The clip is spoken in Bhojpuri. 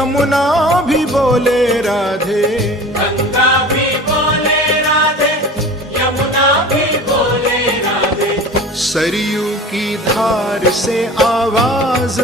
यमुना भी बोले राधे, गंगा भी बोले राधे, यमुना भी बोले राधे। सरयू की धार से आवाज